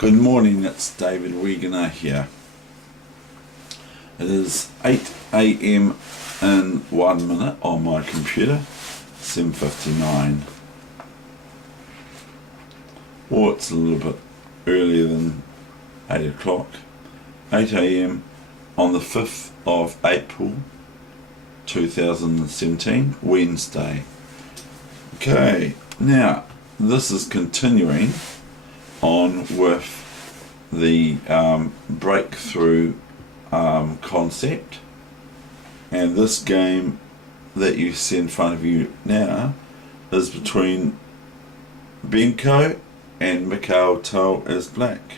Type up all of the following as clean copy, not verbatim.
Good morning, it's David Weegenaar here. It is 8 AM in 1 minute on my computer, 7:59. Or it's a little bit earlier than 8 o'clock. 8 AM on the 5th of April 2017, Wednesday. Okay, now this is continuing on with the breakthrough concept, and this game that you see in front of you now is between Benko and Mikael Tal is black.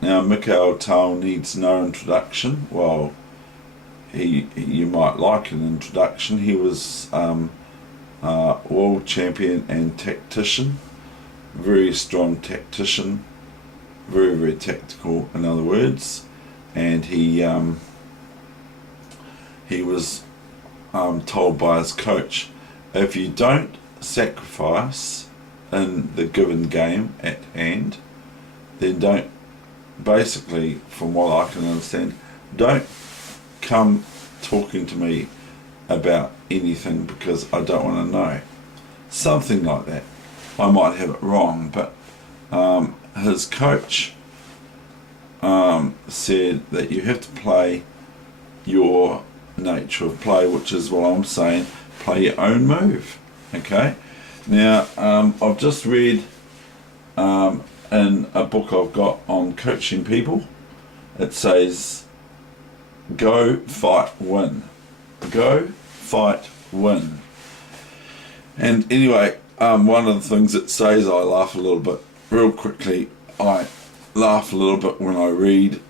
Now Mikael Tal needs no introduction. Well, you might like an introduction. He was world champion and tactician, very strong tactician, very tactical in other words, and he was told by his coach, if you don't sacrifice in the given game at hand, then don't, basically from what I can understand, don't come talking to me about anything because I don't want to know. Something like that. I might have it wrong, but his coach said that you have to play your nature of play, which is what I'm saying, play your own move. Okay, now I've just read in a book I've got on coaching people, it says go, fight, win. Go, fight, win. And anyway, one of the things it says, I laugh a little bit. Real quickly, I laugh a little bit when I read,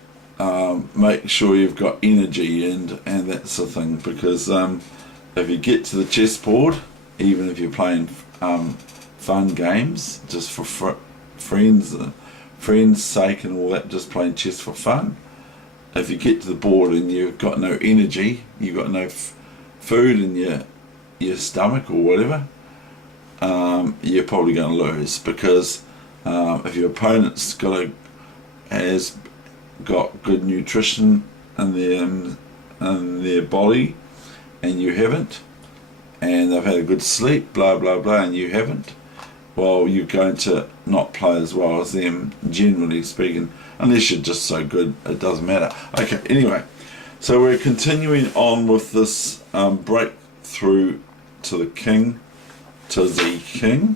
make sure you've got energy and that sort of thing, because if you get to the chessboard, even if you're playing fun games, just for friends' sake and all that, just playing chess for fun, if you get to the board and you've got no energy, you've got no food in your stomach or whatever, you're probably going to lose, because if your opponent's has got good nutrition in their body and you haven't, and they've had a good sleep, blah blah blah, and you haven't, well, you're going to not play as well as them, generally speaking, unless you're just so good it doesn't matter. Okay, anyway, so we're continuing on with this breakthrough to the king, to Zee King,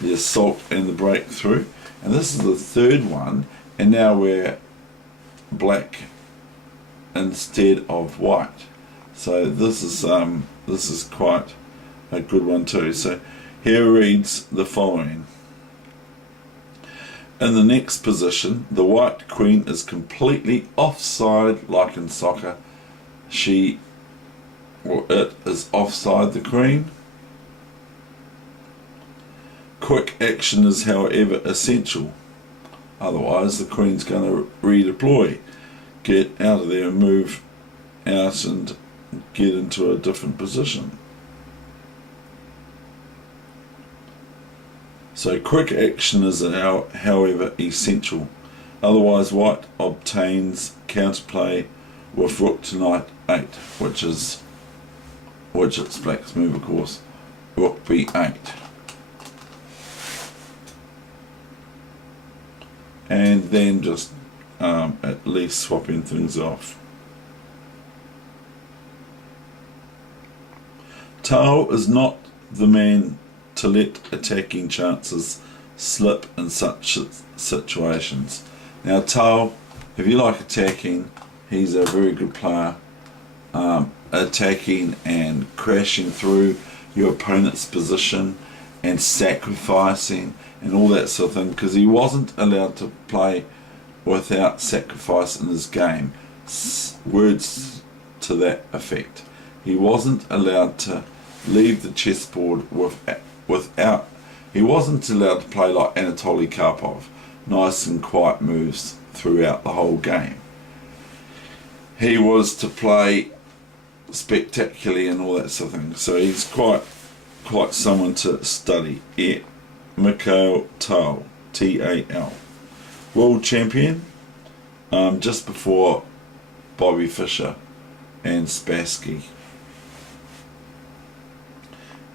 the assault and the breakthrough, and this is the third one, and now we're black instead of white. So this is quite a good one too. So here reads the following. In the next position, the white queen is completely offside, like in soccer. It is offside the queen. Quick action is, however, essential. Otherwise, the queen's going to redeploy, get out of there and move out and get into a different position. So quick action is, however, essential. Otherwise, white obtains counterplay with rook to knight 8, which it's black's move, of course. Rook b8. And then just at least swapping things off. Tal is not the man to let attacking chances slip in such situations. Now Tal, if you like attacking, he's a very good player, attacking and crashing through your opponent's position and sacrificing and all that sort of thing, because he wasn't allowed to play without sacrifice in his game. Words to that effect. He wasn't allowed to leave the chessboard without, he wasn't allowed to play like Anatoly Karpov, nice and quiet moves throughout the whole game. He was to play spectacularly and all that sort of thing. So he's quite someone to study. Mikael Tal, T-A-L. world champion, just before Bobby Fischer and Spassky,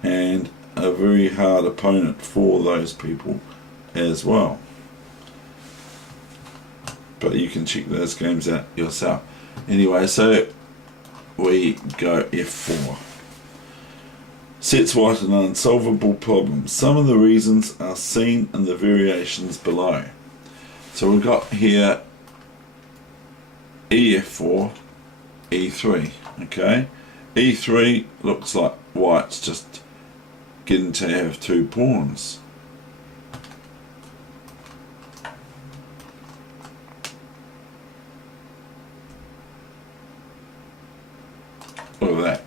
and a very hard opponent for those people as well. But you can check those games out yourself. Anyway, so we go F4. Sets white an unsolvable problem. Some of the reasons are seen in the variations below. So we've got here EF4, E3, okay? E3 looks like white's just getting to have 2 pawns. Look at that.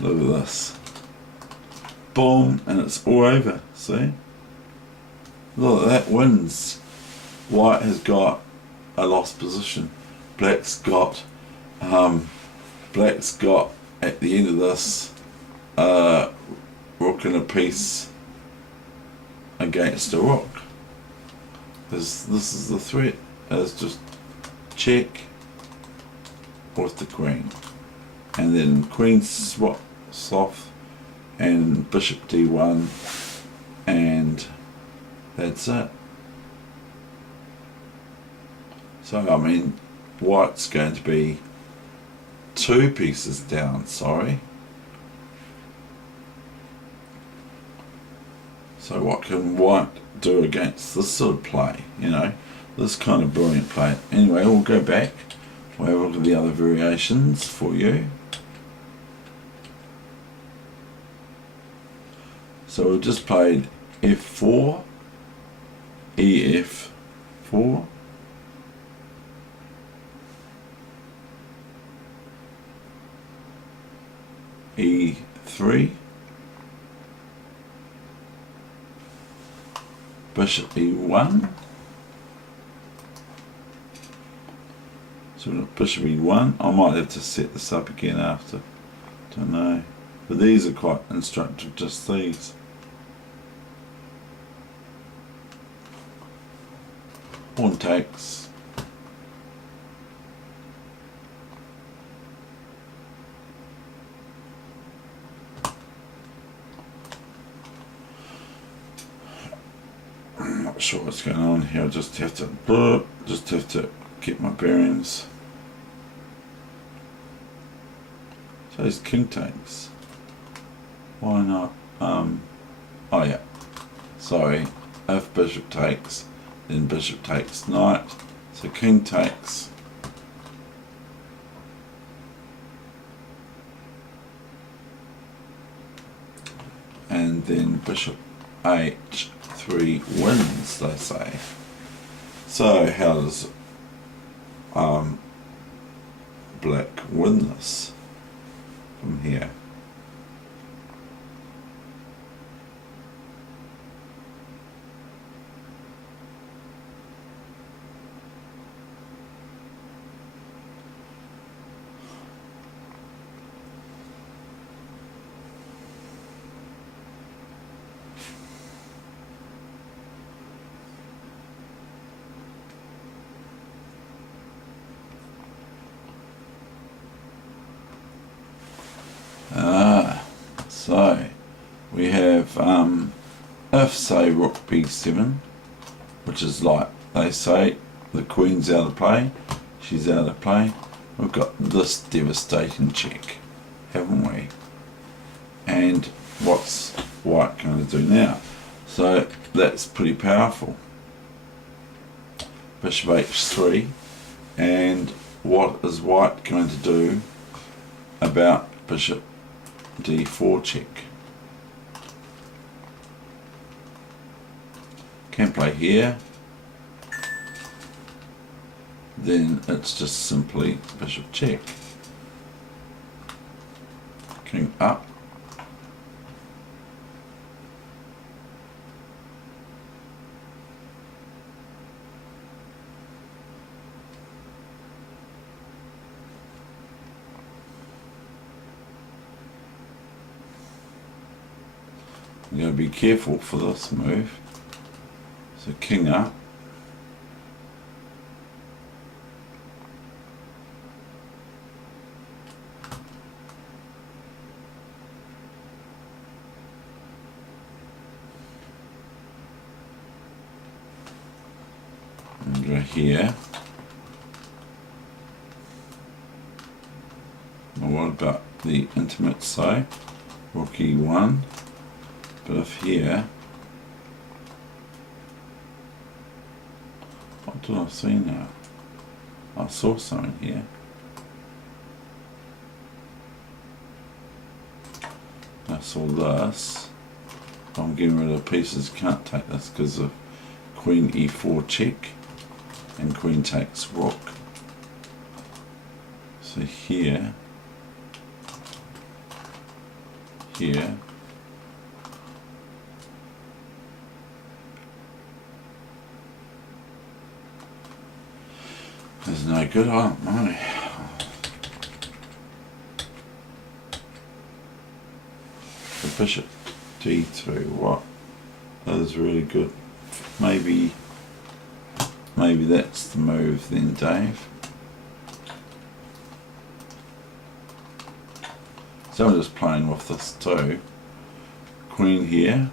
Look at this. Boom, and it's all over, see? Look at that, wins. White has got a lost position. Black's got at the end of this rook and a piece against a rook. This is the threat. It's just check with the queen, and then queen swap sloth and bishop d1, and that's it. So I mean, white's going to be 2 pieces down, sorry. So what can white do against this sort of play, you know, this kind of brilliant play? Anyway, we'll go back, we'll have a look at the other variations for you. So we've just played F4, EF4, E3, bishop E1, so we've got bishop E1. I might have to set this up again after, don't know, but these are quite instructive, just these. Pawn takes, I'm not sure what's going on here. I just have to get my bearings. So it's king takes. Why not? Oh yeah. Sorry. If bishop takes, then bishop takes knight. So king takes. And then bishop h3 wins, they say. So how does black win this from here? So we have if say rook b7, which is like they say the queen's out of play, she's out of play, we've got this devastating check, haven't we? And what's white going to do now? So that's pretty powerful. Bishop h3, and what is white going to do about bishop d4 check? Can play here, then it's just simply bishop check, king up, You got to be careful for this move. So king up. And go here. Well, what about the intimate side? Rook e1. But if here, what did I see now? I saw something here. I saw this. I'm getting rid of pieces. Can't take this because of queen e4 check and queen takes rook. So here, here. There's no good, I don't know. The bishop d3, what? That is really good. Maybe that's the move then, Dave. So I'm just playing with this too. Queen here.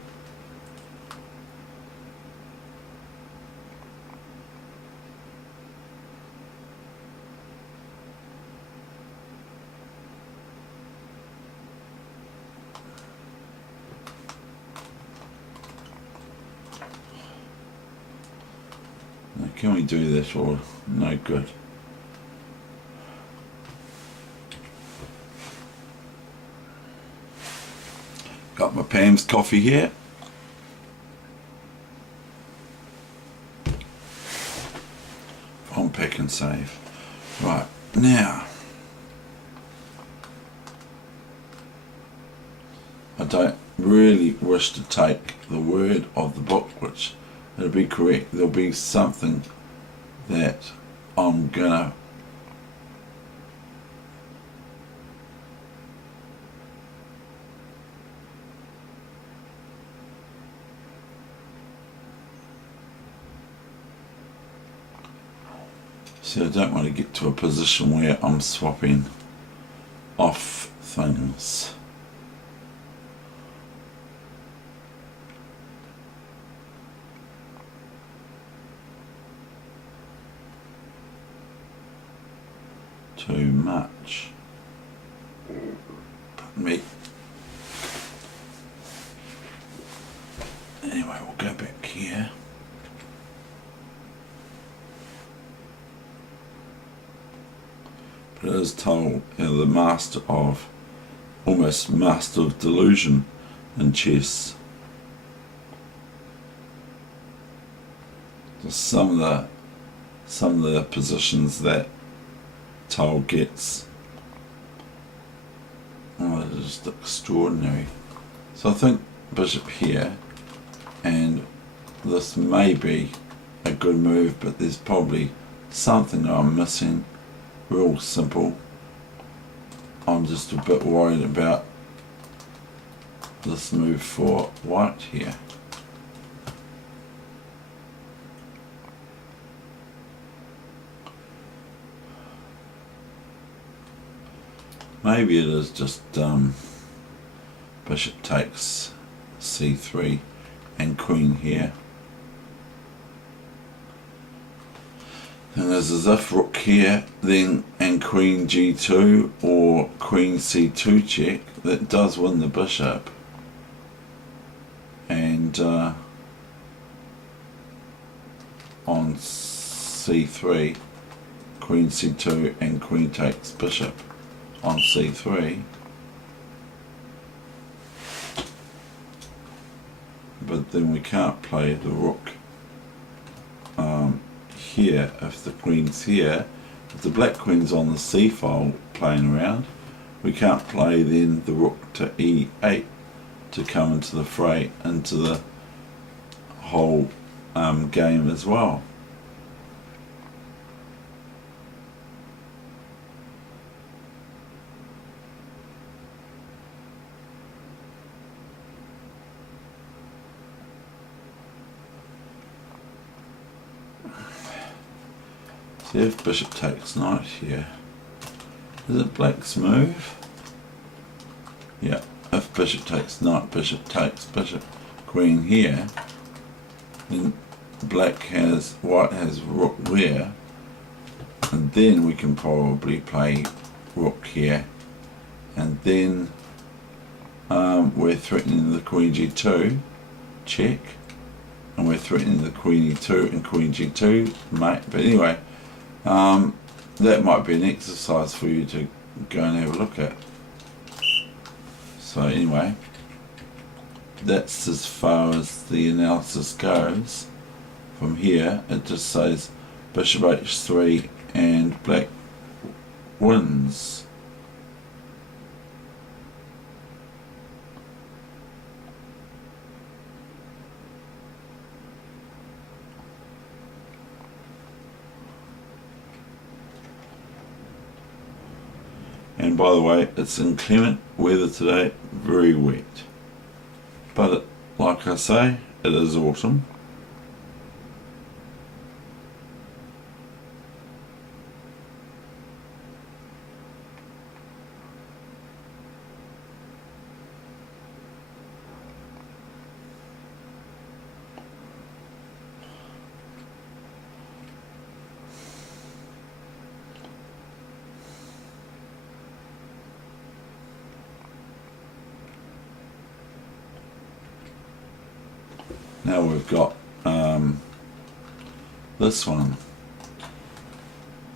Now, can we do this or no good? Got my Pam's coffee here. On Pick and Save. Right, now I don't really wish to take the word of the book, which it'll be correct. There'll be something that I'm gonna see. I don't want to get to a position where I'm swapping off things. Too much. Pardon me. Anyway, we'll go back here. But it is told, you know, the master of, almost master of delusion in chess. Some of the positions that Toll gets, oh, it's just extraordinary. So I think bishop here, and this may be a good move, but there's probably something that I'm missing. Real simple. I'm just a bit worried about this move for white here. Maybe it is just bishop takes c3 and queen here. And there's as if rook here, then and queen g2 or queen c2 check that does win the bishop. And on c3, queen c2 and queen takes bishop on c3. But then we can't play the rook here if the queen's here. If the black queen's on the c file playing around, we can't play then the rook to e8 to come into the fray, into the whole game as well. See if bishop takes knight here. Is it black's move? Yeah, if bishop takes knight, bishop takes bishop, queen here, then white has rook there, and then we can probably play rook here, and then we're threatening the queen g2, check, and we're threatening the queen e2 and queen g2, mate. But anyway, that might be an exercise for you to go and have a look at. So anyway, that's as far as the analysis goes. From here, it just says bishop h3 and black wins. And by the way, it's inclement weather today, very wet. But like I say, it is autumn. Now we've got this one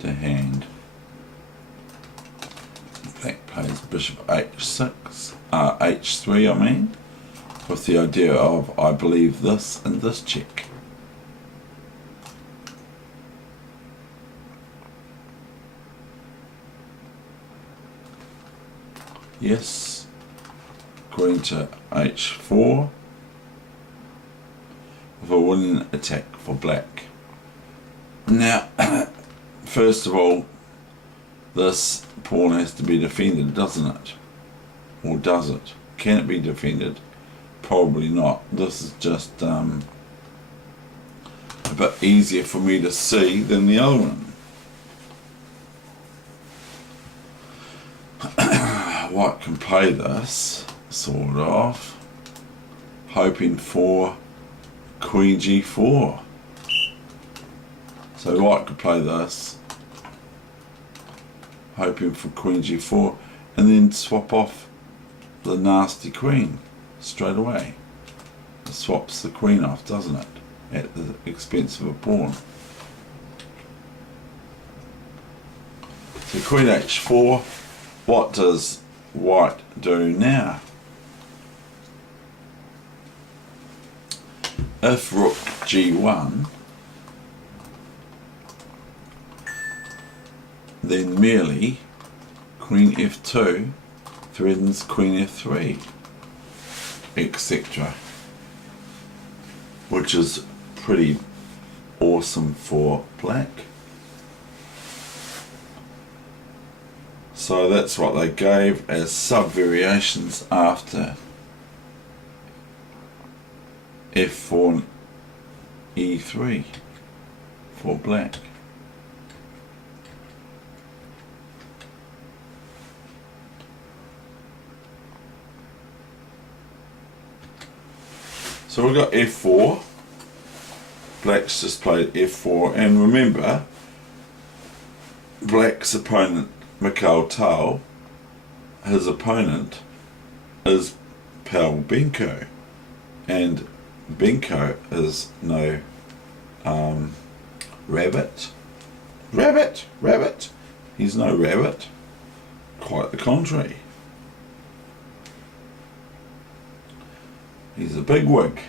to hand. Black plays bishop h6, h3 I mean, with the idea of I believe this and this check. Yes, queen to h4. Of a winning attack for black. Now, first of all, this pawn has to be defended, doesn't it? Or does it? Can it be defended? Probably not. This is just a bit easier for me to see than the other one. White can play this, sort of, hoping for queen g4. So white could play this, hoping for queen g4, and then swap off the nasty queen straight away. It swaps the queen off, doesn't it? At the expense of a pawn. So queen h4, what does white do now? If rook g1, then merely queen f2 threatens queen f3, etc. Which is pretty awesome for black. So that's what they gave as sub-variations after f4 e3 for black. So we've got f4, black's just played f4, and remember, black's opponent, Mikhail Tal, his opponent is Pal Benko, and Benko is no rabbit. He's no rabbit. Quite the contrary. He's a big wig.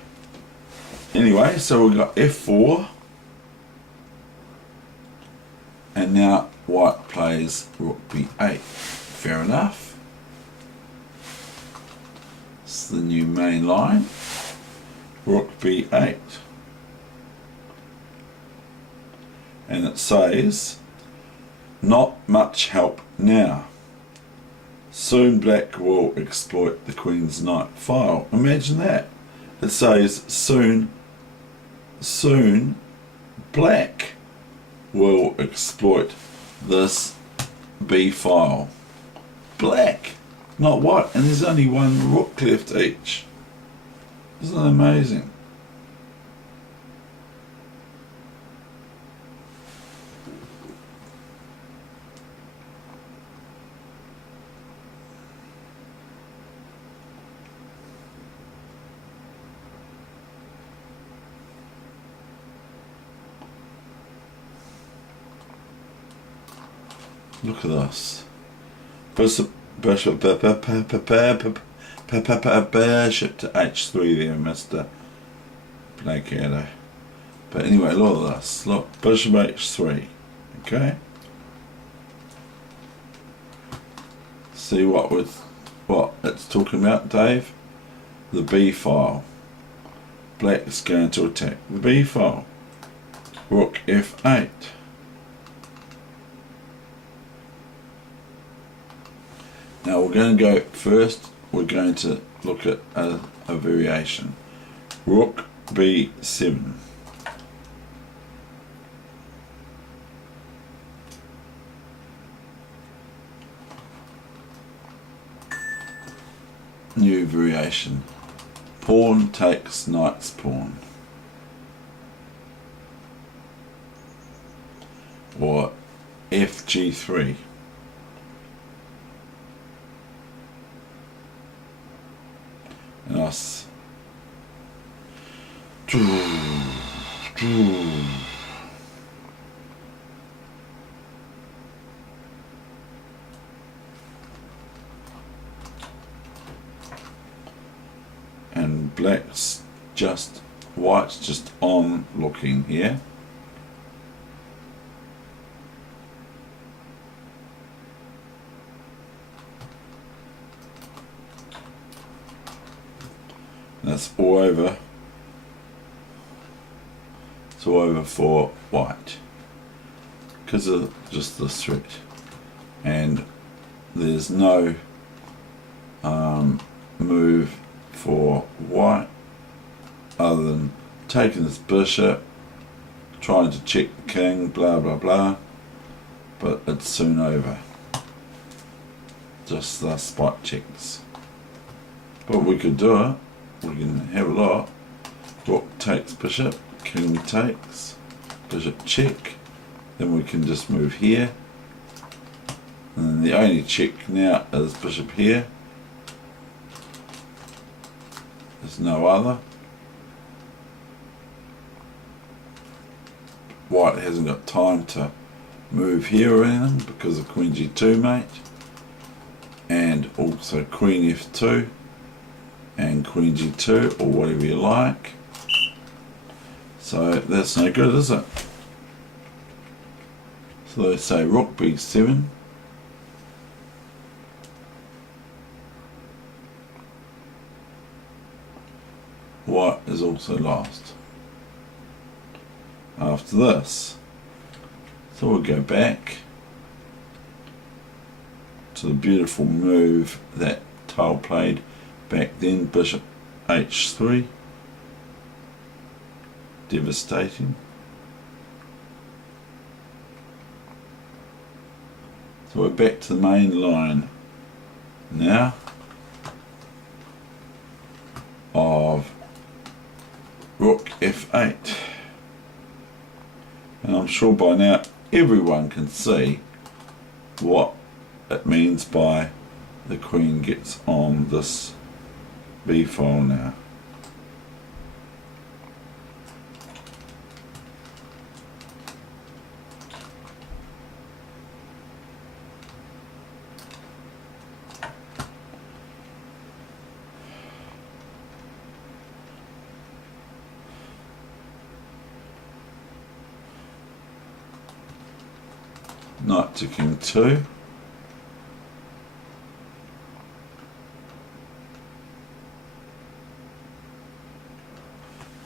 Anyway, so we've got f4, and now white plays rook b8. Fair enough. It's the new main line. Rook b8, and it says not much help now, soon black will exploit the queen's knight file. Imagine that. It says soon black will exploit this B file. Black, not white, and there's only one rook left each. Isn't that amazing? Look at this. Bishop to h3 there, Mr. Blackadder. But anyway, look at this. Look, bishop h3. Okay? See what it's talking about, Dave? The B file. Black's going to attack the B file. Rook f8. Now we're going to go first, we're going to look at a variation. Rook b7. New variation. Pawn takes knight's pawn. Or fg3. And us. And white's just on looking here. That's all over. It's all over for white because of just this threat, and there's no move for white other than taking this bishop, trying to check the king, blah blah blah, but it's soon over. Just the spot checks. But we could do it. We can have a lot. Rook takes bishop, king takes, bishop check, then we can just move here, and then the only check now is bishop here. There's no other. White hasn't got time to move here or anything because of queen g2, mate, and also queen f2 and queen g2 or whatever you like. So that's no good, is it? So they say rook b7. White is also lost. After this, so we'll go back to the beautiful move that Tile played back then, bishop h3, devastating. So we're back to the main line now of rook f8, and I'm sure by now everyone can see what it means by the queen gets on this B file now. Knight to king 2.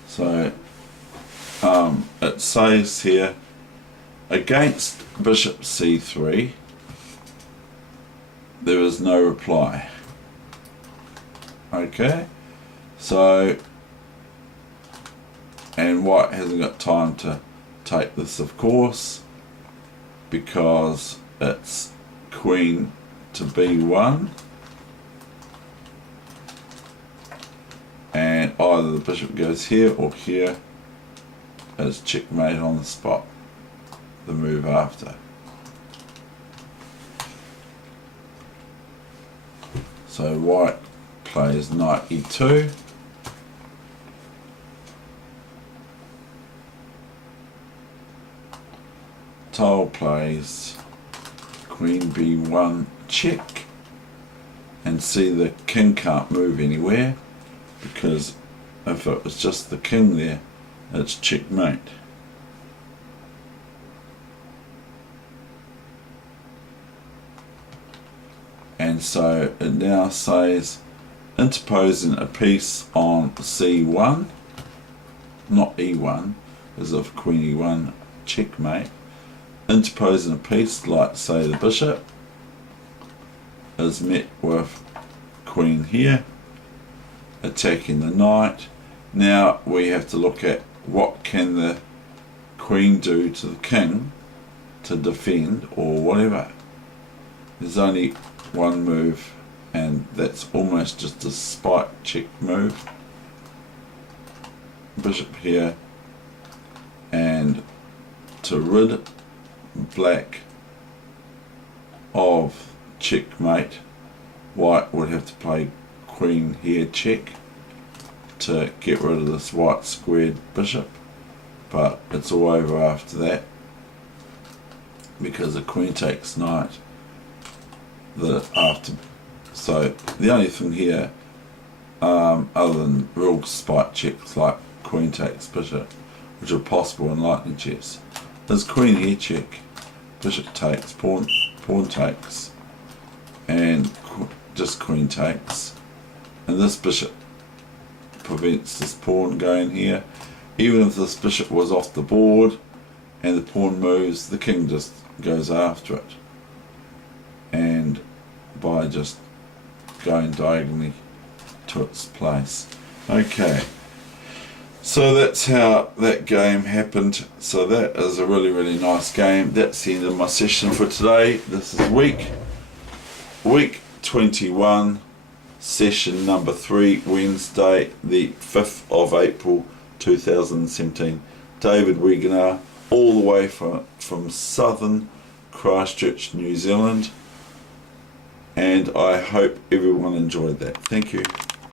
So it says here, against bishop c3 there is no reply. Okay, so, and white hasn't got time to take this, of course, because it's queen to b1, and either the bishop goes here or here. It's checkmate on the spot, the move after. So white plays knight e2, Tile plays queen b1 check, and see the king can't move anywhere, because if it was just the king there, it's checkmate. And so it now says interposing a piece on c1, not e1, as if queen e1 checkmate. Interposing a piece, like say the bishop, is met with queen here, attacking the knight. Now we have to look at what can the queen do to the king to defend or whatever. There's only one move, and that's almost just a spike check move. Bishop here, and to rid black of checkmate, white would have to play queen here check to get rid of this white squared bishop, but it's all over after that, because the queen takes knight. So the only thing here, other than real spike checks like queen takes bishop, which are possible in lightning chess, is queen here check, bishop takes, pawn takes, and just queen takes, and this bishop prevents this pawn going here. Even if this bishop was off the board and the pawn moves, the king just goes after it, and by just going diagonally to its place. Okay, so that's how that game happened. So that is a really nice game. That's the end of my session for today. This is week 21, session number 3, Wednesday the 5th of April 2017. David Weegenaar, all the way from southern Christchurch, New Zealand, and I hope everyone enjoyed that. Thank you.